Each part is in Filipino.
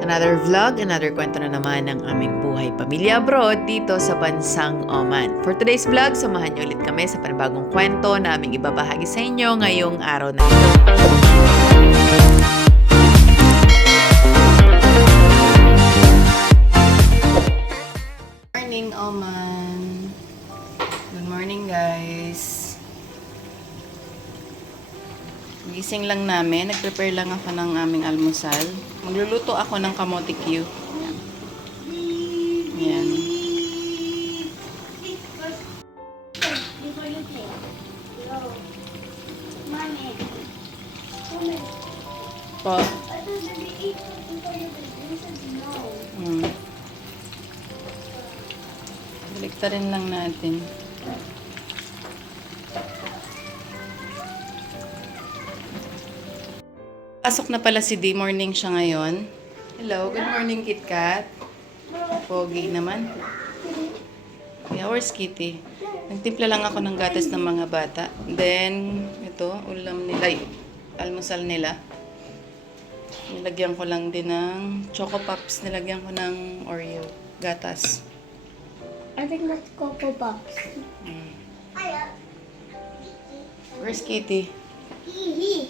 Another vlog, another kwento na naman ng aming buhay pamilya abroad dito sa bansang Oman. For today's vlog, samahan niyo ulit kami sa panibagong kwento na aming ibabahagi sa inyo ngayong araw na ito. Morning, Oman. Good morning, guys. Gising lang namin. Nag-prepare lang ako ng aming almusal. Magluluto ako ng kamote Q. Yan. Po. Baliktarin lang natin. Pasok na pala si D. Morning siya ngayon. Hello, good morning, KitKat. Pogi naman. Yeah, where's Kitty? Nagtimpla lang ako ng gatas ng mga bata. Then, ito, ulam nila. Almusal nila. Nilagyan ko lang din ng Choco Pops. Nilagyan ko ng Oreo. Gatas. I think that's Cocoa Pops. Where's Kitty? Hee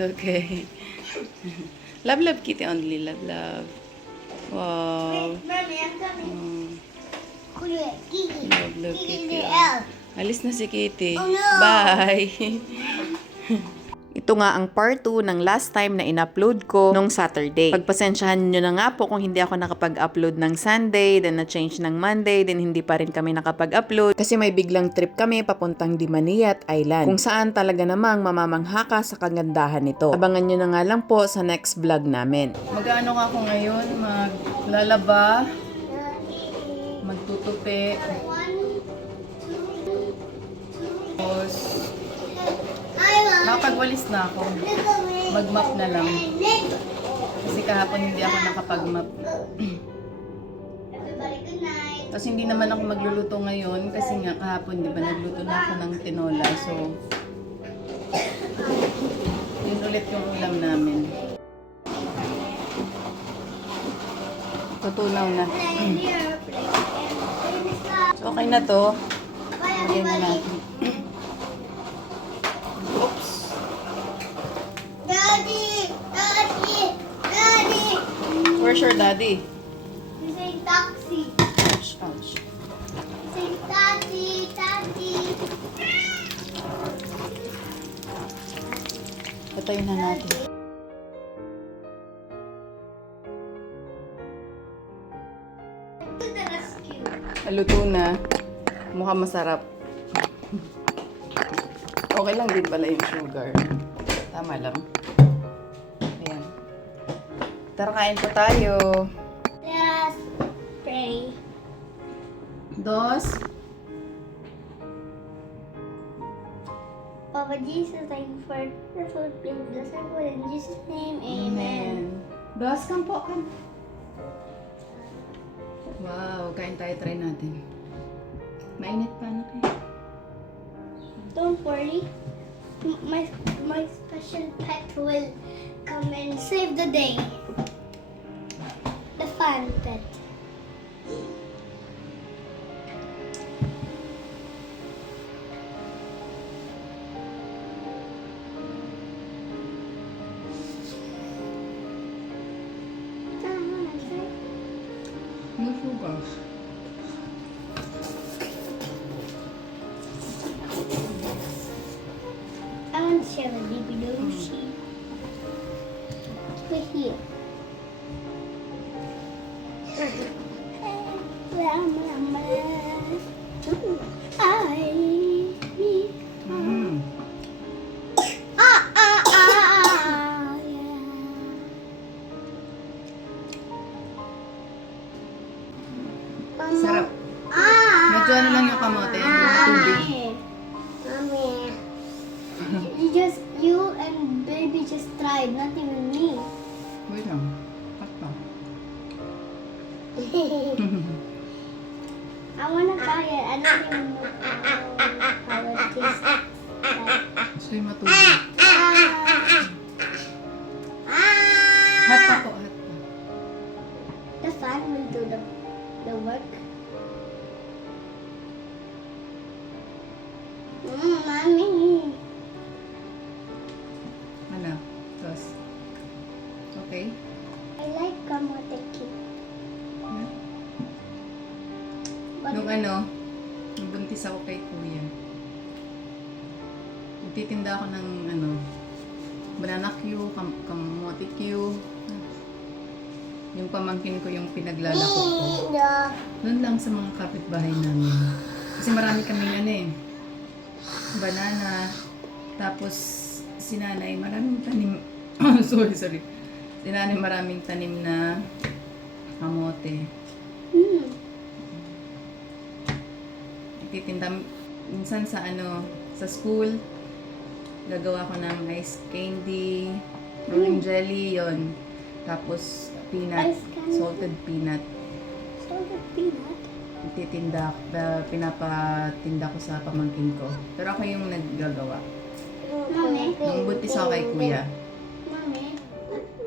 Okay. Love, Kitty only. Love. Wow. Mommy, I'm coming. Kuya, Kiki. Love, Kiki, Kitty. the Alis na si Kitty. Oh, no. Bye. Ito nga ang part 2 ng last time na in-upload ko nung Saturday. Pagpasensyahan nyo na nga po kung hindi ako nakapag-upload ng Sunday, then na-change ng Monday, then hindi pa rin kami nakapag-upload kasi may biglang trip kami papuntang Dimaniyat Island kung saan talaga namang mamamangha ka sa kagandahan nito. Abangan nyo na nga lang po sa next vlog namin. Mag-ano nga ako ngayon? Maglalaba, magtutupi, tapos nakapagwalis na ako. Mag-map na lang. Kasi kahapon hindi ako nakapag-map. Everybody, good night. Tapos hindi naman ako magluluto ngayon kasi nga kahapon, di ba, nagluto na ako ng tinola. So, yun ulit yung ulam namin. Tutunaw na. So, okay na to. Lagyan na natin. Oops. Daddy! Where's your daddy? He's saying taxi. Ouch. He's saying taxi. Patayin na natin. To the rescue. Luto na. Mukhang masarap. Okay lang din pala yung sugar. Tama lang. Ayan. Tara, kain po tayo. Let's pray. Dos. Papa Jesus, thank you for the food. Please bless our food in Jesus' name. Amen. Dos, come po, come. Wow, kain tayo. Try natin. Mainit pa na kayo. Don't worry. My special pet will come and save the day. The fan pet. No sugar. I want to share with baby Doshi. We're here. Sarap. Medyo ano lang yung kamote, yung tubig. You and baby just tried, not even me. Wait lang. Takpa. I wanna try it. I don't even know how it tastes like. Gusto yung matubig. Hot pa po, hot pa. homework? Mommy. Ano? Tos. Okay? I like kamote cake. But Nung nung buntis ako kay kuya, nagtitinda ako ng banana Q, kamote Q. Yung pamangkin ko yung pinaglalako ko. Doon lang sa mga kapitbahay namin. Kasi marami kaming banana. Tapos si nanay maraming tanim. sorry. Si nanay maraming tanim na kamote. Titinda minsan sa sa school, gagawa ko ng ice candy, rolling jelly, yon. Tapos peanut, Ice candy. salted peanut. salted peanut. Pinapatinda ko sa pamangkin ko. Pero ako yung naggagawa. Mommy. Nung buntis ako kay kuya.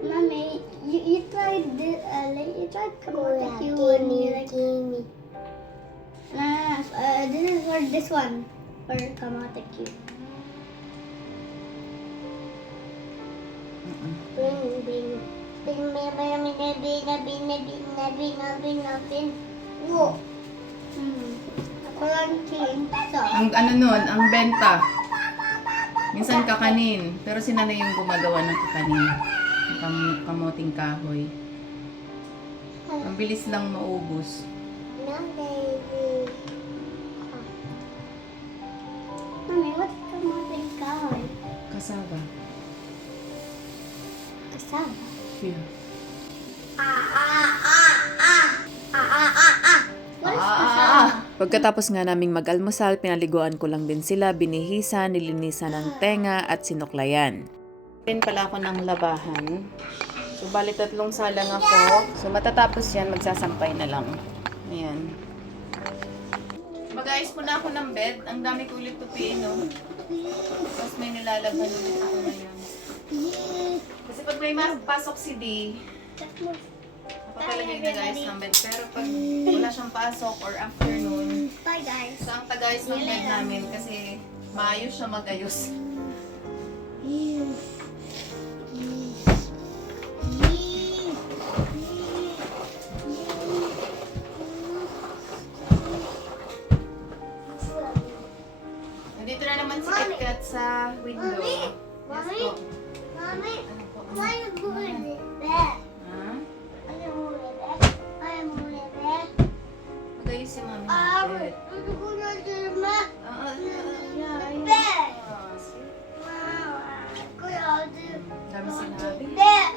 Mommy, you tried this, you tried kamote cake when you like. This is for this one, for kamote cake. Whoa. Ako lang chainsaw. Ang benta. Minsan kakanin. Pero si nanay yung gumagawa ng kakanin. Kamoting kahoy. Ang bilis lang maubos. Mommy, what's kamote kahoy? Kasaba. Kasama. Yeah. What is kasama? Pagkatapos nga naming mag-almusal, pinaliguan ko lang din sila, binihisan, nilinisan ng tenga at sinuklayan. Din pala ako ng labahan. So, bali 3 salang ako. So, matatapos yan, magsasampay na lang. Ayan. Mag-ayos muna ako ng bed. Ang dami ko ulit tupiin, no? Tapos may nilalaghan ulit ako ngayon. Kasi pag may pasok si D, napapalagay na guys ng bed. Pero pag wala siyang pasok or afternoon, Bye guys. sa ang tagayos ng bed namin kasi maayos siya magayos. Nandito na naman si KitKat sa window. Yes po. Mommy, Ano po? why are you moving it back? Ha? Why are you moving it back? Why are you moving it back? Magayos si mami ng bed. I'm gonna do the math. Yeah, ayun. Bed. See? I'll do Dami sinabi. bed. Yeah.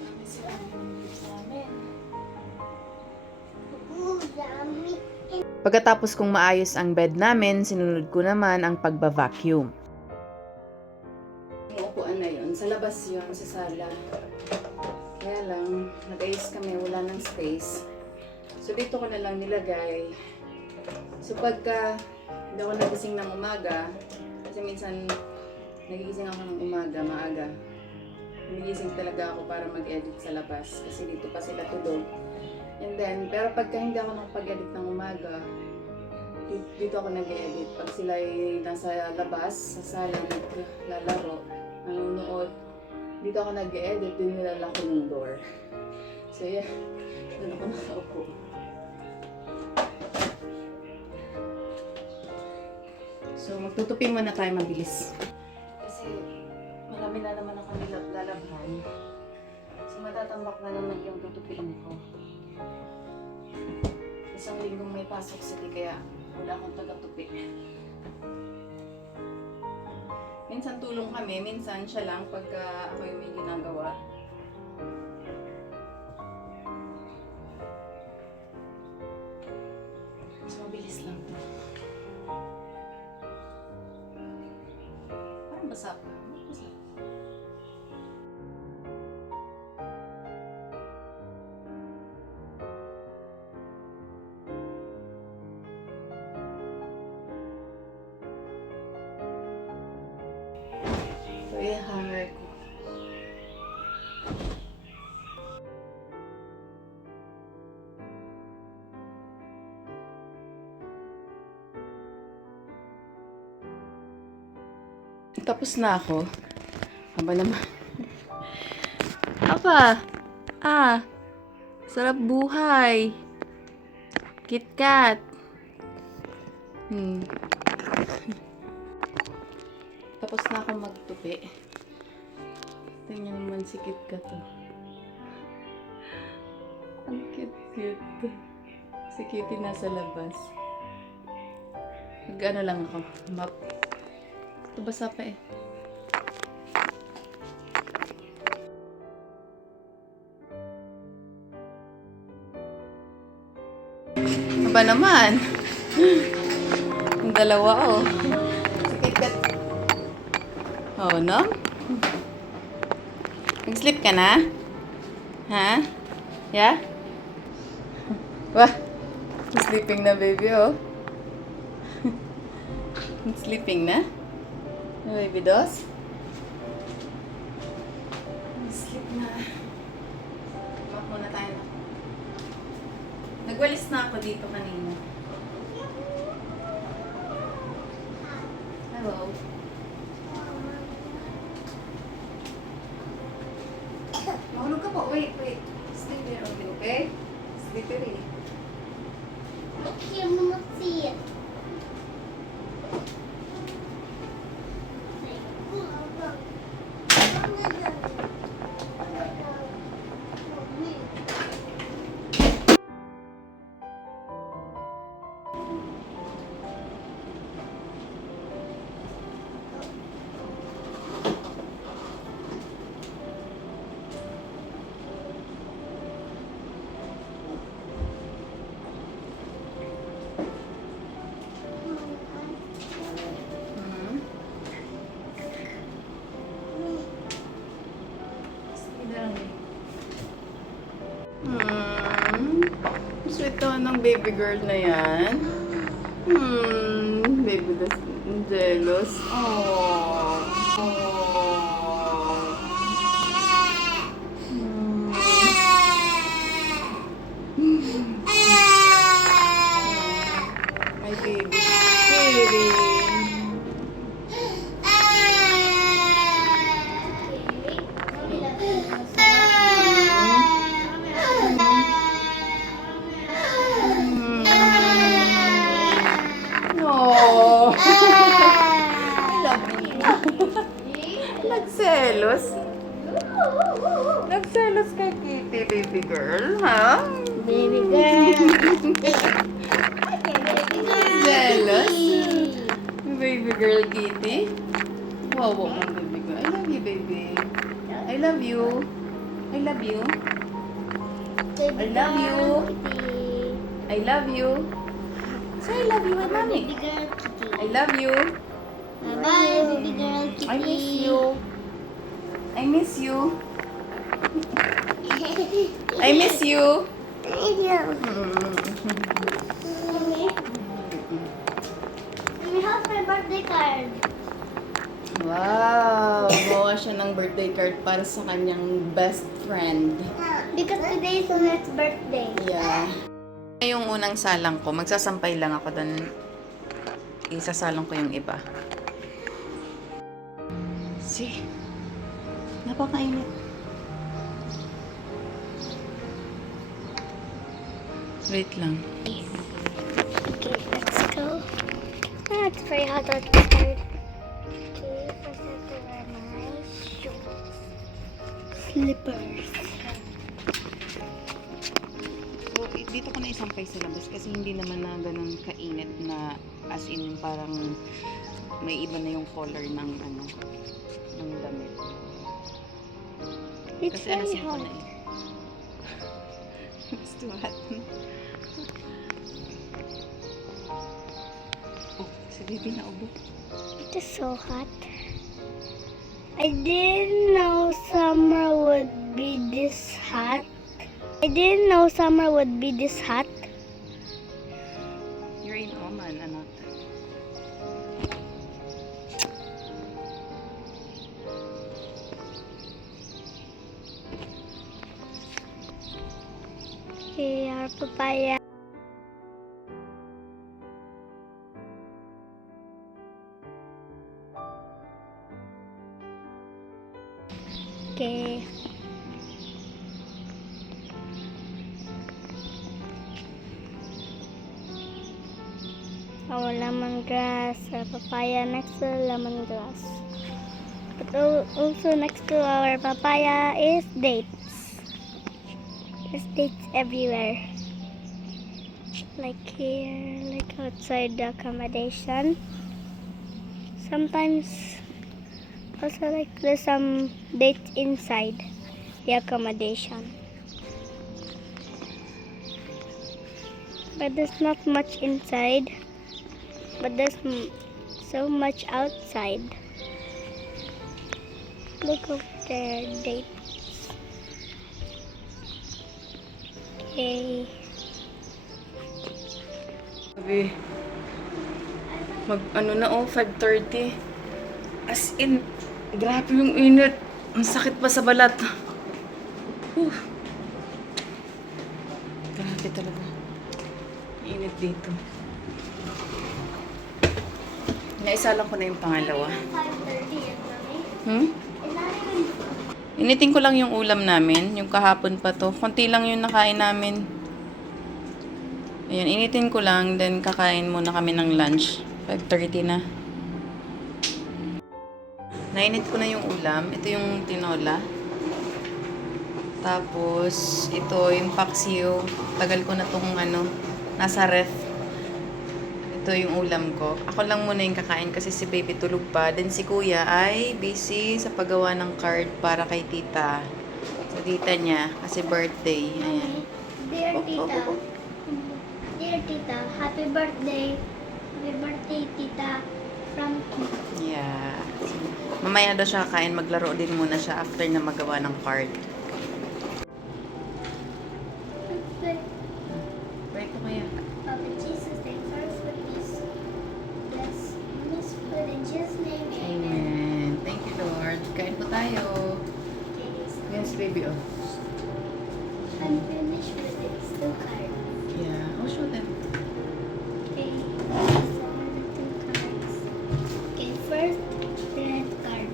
Dami sinabi ng lips namin. Ooh, yummy. Pagkatapos kong maayos ang bed namin, sinunod ko naman ang pagba-vacuum. Yung upuan na yun, sa labas yun, sa sala. Kaya lang, nag-ayos kami, wala ng space. So dito ko na lang nilagay. So pagka hindi ako nagising ng umaga, kasi minsan nagigising ako ng umaga, maaga. Nagising talaga ako para mag-edit sa labas kasi dito pa sila tulog. And then, pero pagka hindi ako nakapag-edit ng umaga, dito ako nag-edit. Pag sila ay nasa labas, sa sala, naglalaro, nanonood, dito ako nag-edit, din nilalak ko yung door. So yeah, doon ako nakaupo. So magtutupi muna tayo mabilis. Kasi marami na naman ako nilalabhan. So matatambak na naman yung tutupiin ko. Isang linggong may pasok sila kaya wala akong taga-tupi. Minsan tulong kami, minsan siya lang pagka ako yung may ginagawa. Mas mabilis lang to. Parang basa pa. Basa. So, i-hanger ko. Tapos na ako. Aba naman. Apa? Sarap buhay. KitKat. Tapos na ako magtupi. Tingnan naman si KitKat to. Ang cute-cute. Si Kitty nasa labas. Nag-ano lang ako. Map. Ito basa pa eh. Aba naman. Ang dalawa oh. Si KitKat. Oh, no? Nag-sleep ka na? Ha? Yeah? Wah! Sleeping na baby oh. Sleeping na? Baby Dos? Sleep na. Mak muna tayo na. Nagwalis na ako dito kanina. Hello. Mahulog ka po. Wait. Stay there only, okay? Slippery. Okay, I'm gonna see it. Sweet naman ng baby girl na yan. Baby das jealous. My baby. Oh. Nagselos? Nagselos kay Kitty, baby girl, ha? Baby girl. Jealous? Baby girl Kitty? Wow, ang baby girl. I love you, baby. I love you. I love you. I love you. I love you. Say I love you, mommy. Baby girl kitty. I love you. Bye, baby girl kitty. I miss you. I miss you. I miss you. Thank you. Mommy, how's my birthday card? Wow! Gumawa siya ng birthday card para sa kanyang best friend. Because today is Sunet's birthday. Yeah. Yung unang salang ko, magsasampay lang ako doon. Isasalang ko yung iba. See? Napakainit. Wait lang. Okay, let's go. It's very hot outside. Okay, first I have to wear my shoes. Slippers. So, dito ko na isampay sa labas kasi hindi naman na ganun kainit na as in parang may iba na yung color ng ano, ng damit. It's Kasi very alasin ko hot. na eh. It's too hot. Oh, si baby na ubo. It is so hot. I didn't know summer would be this hot. I didn't know summer would be this hot. You're in Oman, anak. Here, papaya. Okay. Our lemongrass, our papaya next to the lemongrass. But also next to our papaya is dates. There's dates everywhere. Like here, like outside the accommodation. Sometimes also like there's some dates inside the accommodation. But there's not much inside. But there's so much outside. Look over there, dates. Okay. Sabi, ano na 5:30. As in, grabe yung init. Ang sakit pa sa balat. Whew. Grabe talaga. Init dito. Naisalang ko na yung pangalawa. 5:30 Initin ko lang yung ulam namin. Yung kahapon pa to. Konti lang yung nakain namin. Ayan, initin ko lang. Then, kakain muna kami ng lunch. 5:30 na. Nainit ko na yung ulam. Ito yung tinola. Tapos, ito yung paksiw. Tagal ko na tong nasa ref. Ito yung ulam ko. Ako lang muna yung kakain kasi si baby tulog pa. Then si kuya ay busy sa paggawa ng card para kay tita. Sa tita niya kasi birthday. Ayan. Dear Tita. Dear Tita, happy birthday. Happy birthday, Tita. From Tita. Yeah. Mamaya daw siya kakain. Maglaro din muna siya after na magawa ng card. Pwede ko kaya. Papa Jesus, thank you for this. Bless Miss food in Jesus' name. Amen. Amen. Thank you, Lord. Kain po tayo. Okay, Yan si baby, oh. I'm finished with these two cards. Yeah. Oh, show them. Okay, these are the two cards. Okay, first, red card.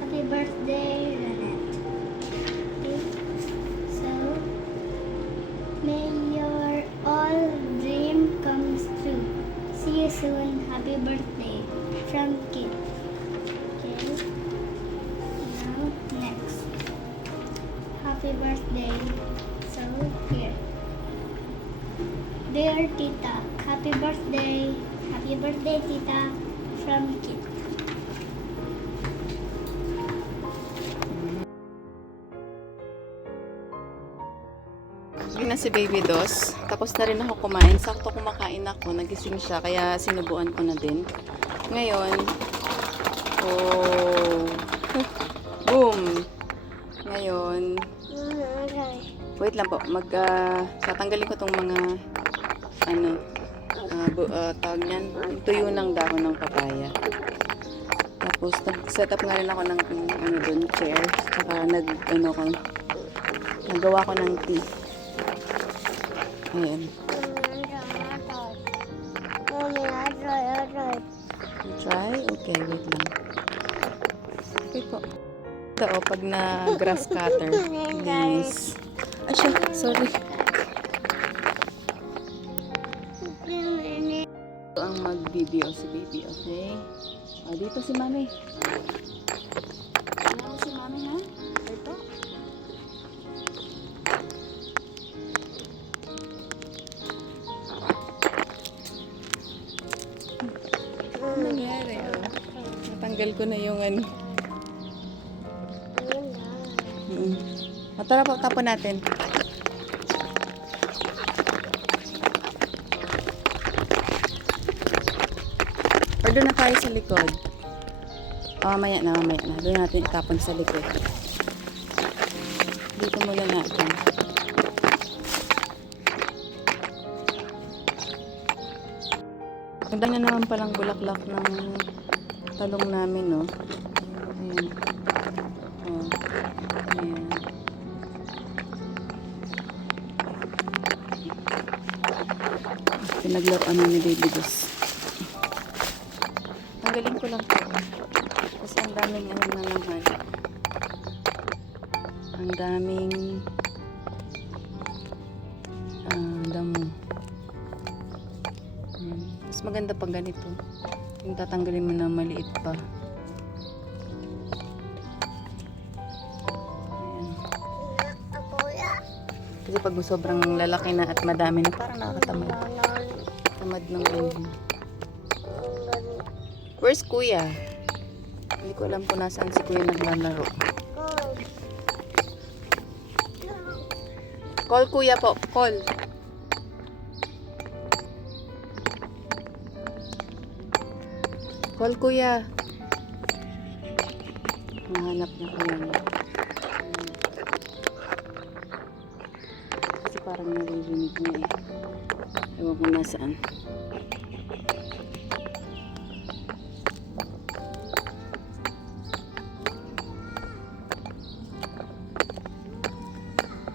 Happy birthday, Renette. Okay, so, may your all dream comes true. See you soon. Happy birthday. From Kid. Okay, now, next. Happy birthday. So, here. Dear Tita, happy birthday. Happy birthday, Tita. From Kit. Yun na si Baby Dos. Tapos na rin ako kumain. Sakto kumakain ako. Nagising siya. Kaya sinubuan ko na din. Ngayon, oh, boom. Ngayon, wait lang po. Tatanggalin ko tong mga, tawag niyan, tuyo ng dahon ng papaya. Tapos, nag-set up na rin ako ng, dun, chair. Tsaka, nagawa ko ng tea. Ayan. Try? Okay, wait lang. Okay po. Ito, pag na-grass cutter, linis. Ay, siya, sorry. Ito ang mag-video si baby, okay? O, dito si mami. Ano si mami, ha? Ito. Ano nangyari, oh? Natanggal ko na yung Tara po, tapon natin. Or doon na tayo sa likod. Mamaya na. Doon natin itapon sa likod. Dito muna natin. Ganda na naman palang bulaklak ng talong namin, no? Ayan. Oh. Ayan. Pinaglaruan na ni Baby Dos. Tanggalin ko lang po. Kasi ang daming na naman. Ang daming damo. Mas maganda pag ganito. Yung tatanggalin mo na maliit pa. Ayan. Kasi pag sobrang lalaki na at madami na, parang nakakatamad. Tamad ng ulo. Where's Kuya? Hindi ko alam kung nasaan si Kuya naglalaro. Call Kuya po. Call. Call Kuya. Nahanap niya Kuya niya. Kasi parang naririnig niya eh. Ewan ko nasaan.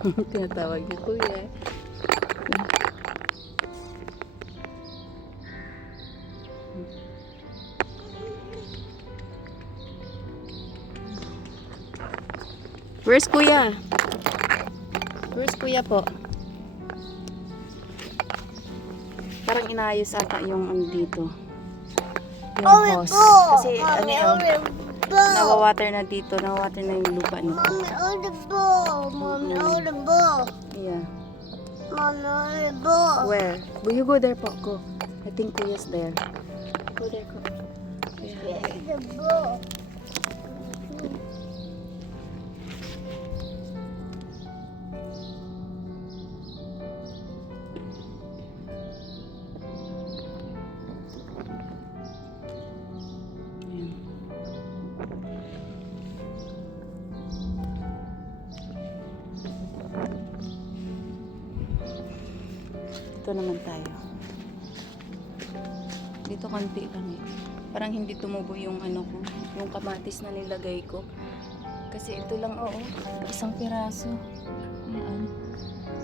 Tinatawag niya Kuya. Where's Kuya? Where's Kuya po? Parang inaayos ata yung dito. Yung hose. Kasi ano yun, nawawater na dito. Nawawater na yung lupa nito. Mommy, on the ball. Mommy, on the ball. Yeah. Mommy, on the ball. Where? Will you go there po? Go. I think Kuya's there. Go there, go. Where's the ball? Ayan. Dito naman tayo. Dito konti lang eh. Parang hindi tumubo yung ano ko, yung kamatis na nilagay ko. Kasi ito lang oo, isang piraso. Ayan.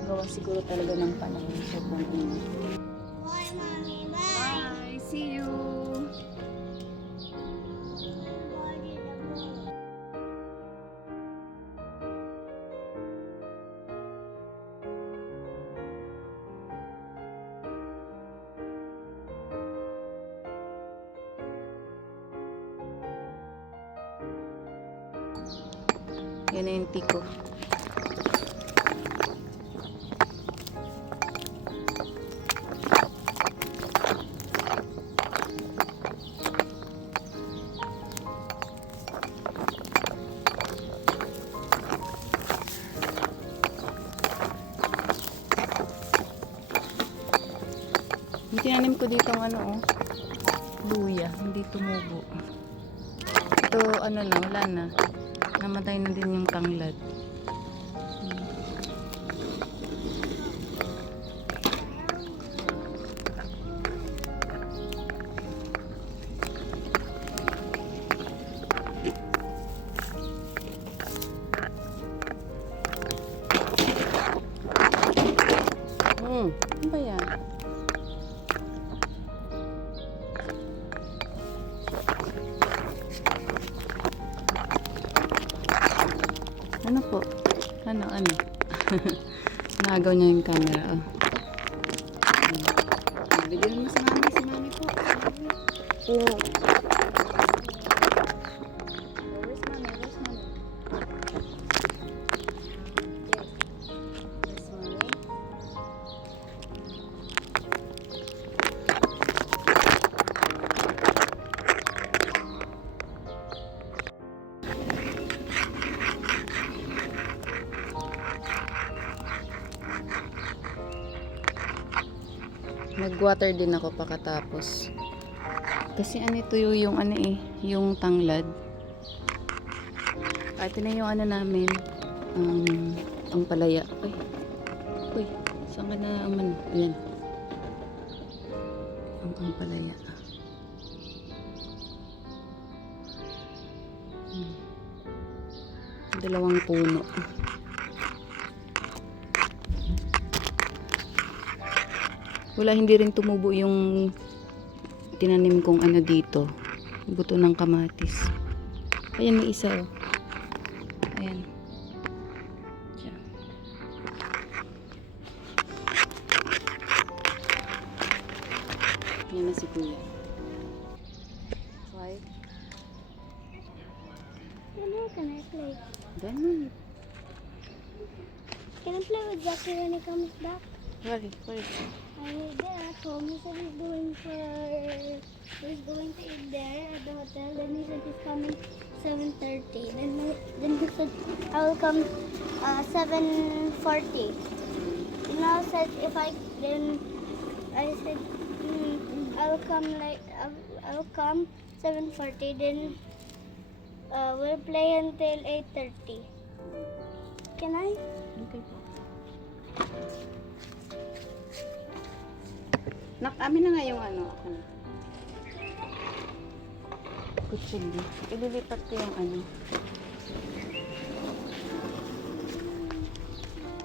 Gawa siguro talaga ng panahon. Sobrang init. Bye, Mommy. Bye. Bye! See you! Yan na yung tiko. Yung tinanim ko dito ang ano oh, luya, hindi tumubo. Ito ano na, wala na. Namatay na din yung tanglad. Ano ba yan? Ano po? Ano? Nagaw niya yung camera. Oh. Video mo sa mami. Si mami po. Yeah. Where's mami? Where's mami? Yes. Yes, mami. Nag-water din ako pakatapos. Kasi ano ito yung ano eh, yung tanglad. Ito na yung ano namin, ang palaya. Ay, uy, saan ka na ano? Ayan. Ang palaya. Dalawang puno. Wala, hindi rin tumubo yung tinanim kong ano dito. Buto ng kamatis. Ayan, may isa oh. Ayan. si Kuya. Why? Can I play? Ganun. Can I play with Jackie when he comes back? Where? I need there at home. He said he's going to eat there at the hotel. Then he said he's coming 7:30. Then he said I will come 7:40. And I said I said I'll come 7:40. Then we'll play until 8:30. Can I? Okay po. Amin na nga yung ano. Kutsili. Ililipat ko yung ano.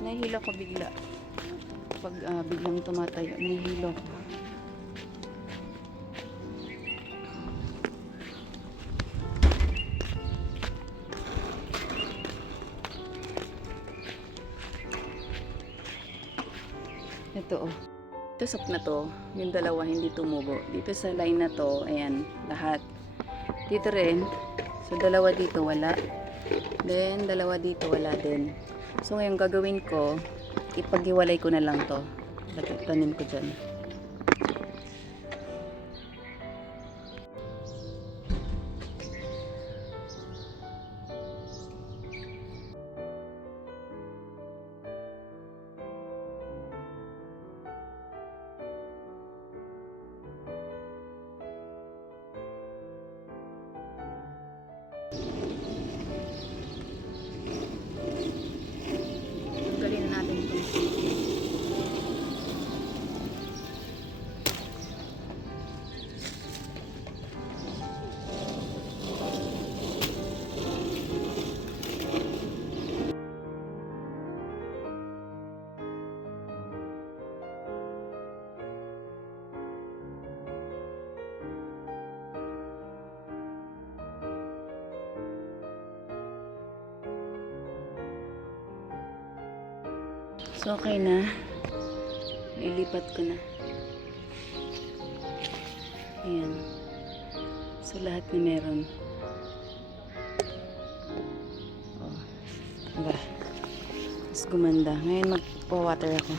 Nahihilo ko bigla. Pag biglang tumatayo, nahihilo ko. Ito oh. Ito sap na to, yung dalawa hindi tumubo. Dito sa line na to, ayan, lahat. Dito rin, so dalawa dito wala. Then dalawa dito wala din. So ngayon gagawin ko, ipaghiwalay ko na lang to. Tanim ko dyan. Tanggalin na natin itong So, okay na. Ilipat ko na. Ayan. So, lahat na meron. Oh. Diba? Mas gumanda. Ngayon, magpa-water ako.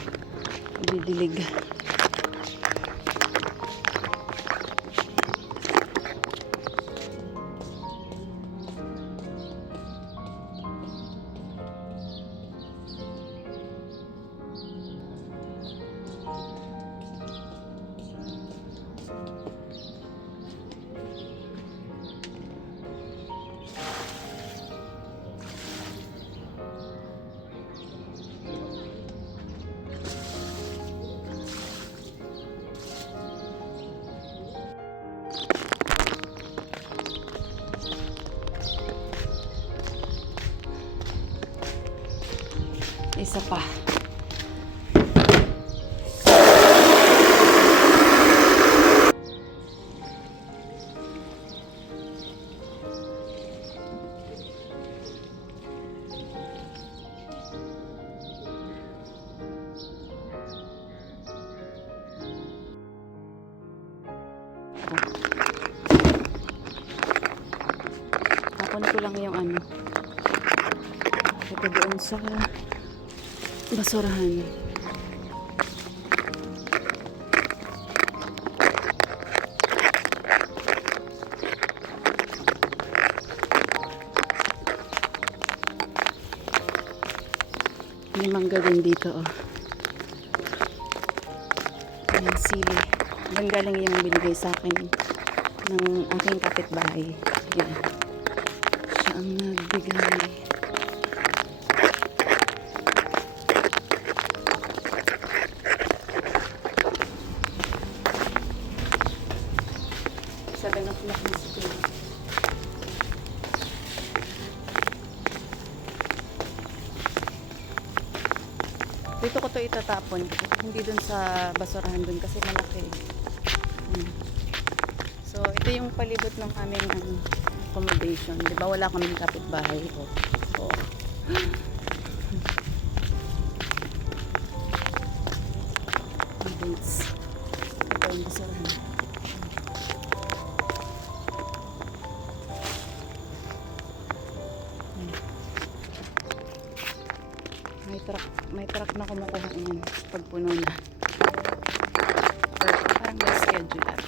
Didilig. Isa pa. Tapon ko lang yung ano. Ito doon sa basurahan. May mangga din dito, oh. Ayan, sili. Diyan galing yung binigay sa akin ng aking kapitbahay. Yan. Siya ang nagbigay. Sabi ng flak na si Kuya. Dito ko to itatapon. Hindi dun sa basurahan dun kasi malaki. So, ito yung palibot ng aming accommodation. Di ba wala kaming kapitbahay? Oh. Ito yung basurahan. May truck na kumukuha niyan pag puno na. Pero parang may schedule at.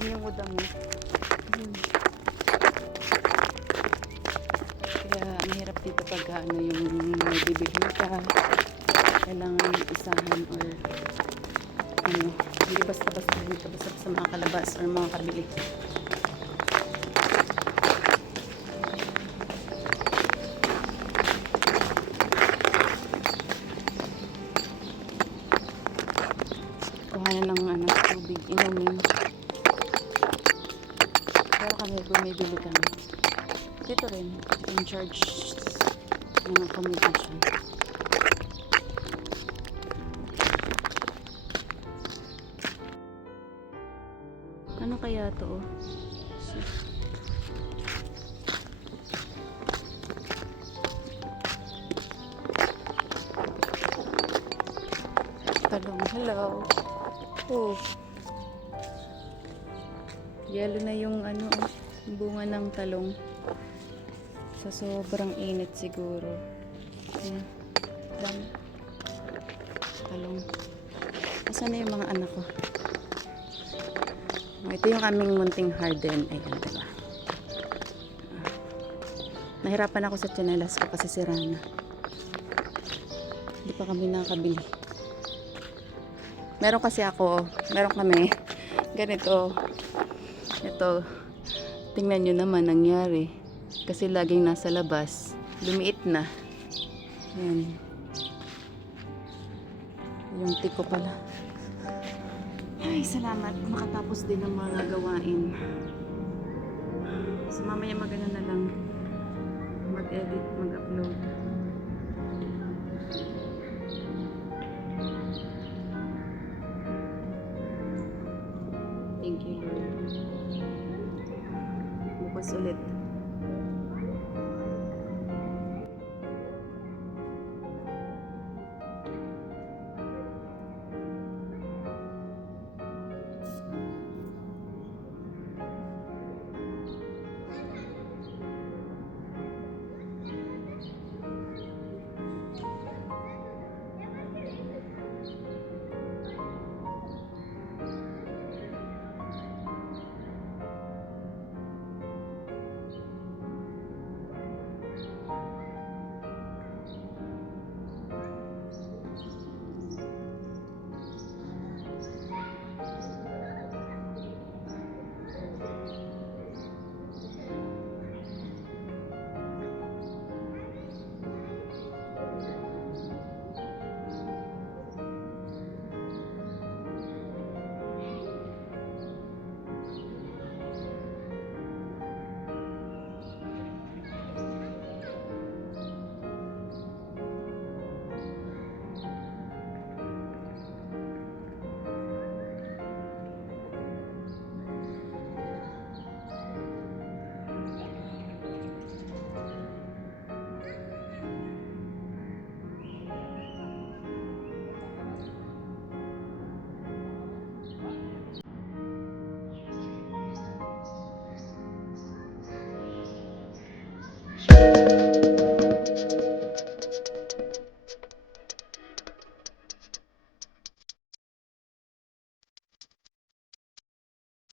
Yun yung udang mo. Kaya mahirap dito pag ano yung may bibilhin ka. Kailangan isahan or ano, hindi basta-basta hindi ka basta sa mga kalabas or mga kabili. Kuhanan ng ano, tubig, inumin. Pero kami bumibili kami. Dito rin, in charge ng accommodation. Ano kaya to? Talong, hello. Oh. Yellow na yung ano, yung bunga ng talong. Sa sobrang init siguro. Ayan. Dami. Talong. Asan na yung mga anak ko? Oh, ito yung aming munting garden. Ayan, diba? Nahirapan ako sa tsinelas ko kasi sira na. Hindi pa kami nakabili. Meron kami ganito. Ito, tingnan nyo naman nangyari. Kasi laging nasa labas. Lumiit na. Ayan. Yung tiko pala. Ay, salamat. Makatapos din ang mga gawain. So, mamaya magana na lang mag-edit, mag-upload. Thank you, Lord. Bukas ulit.